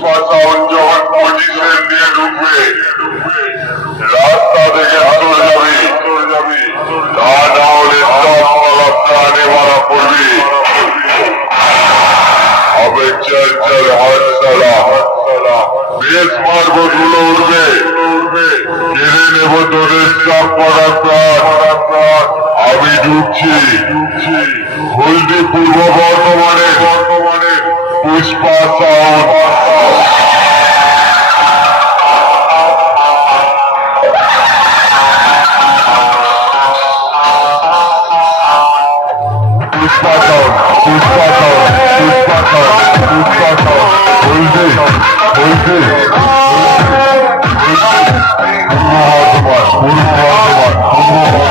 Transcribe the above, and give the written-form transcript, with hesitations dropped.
Pushpa sound যখন position নিয়ে ঢুকবে রাস্তা থেকে সরে যাবি তা না হলে সব প্রাণে মারা পড়বি হবে চল চল হট সালা বেশ মারবো ধুলো উঠবে কেড়ে নেব তোদের সব পড়ার প্রাণ আমি ঢুকছি হলদি পূর্ব বর্ধমানে পুষ্পা সাউন্ড পুষ্পা সাউন্ড হলদি পূর্ব বর্ধমান